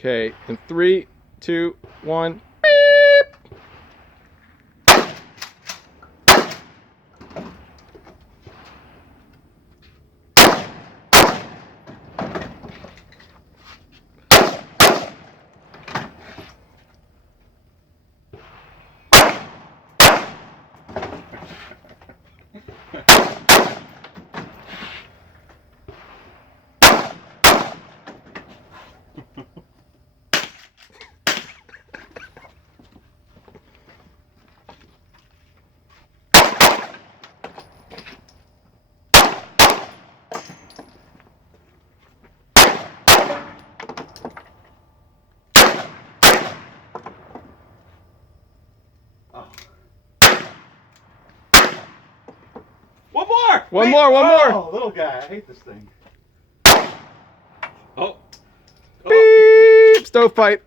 Okay, in 3, 2, 1. Oh. One more! One Wait. more, one more. Oh, little guy, I hate this thing. Oh. Beep! Stovepipe.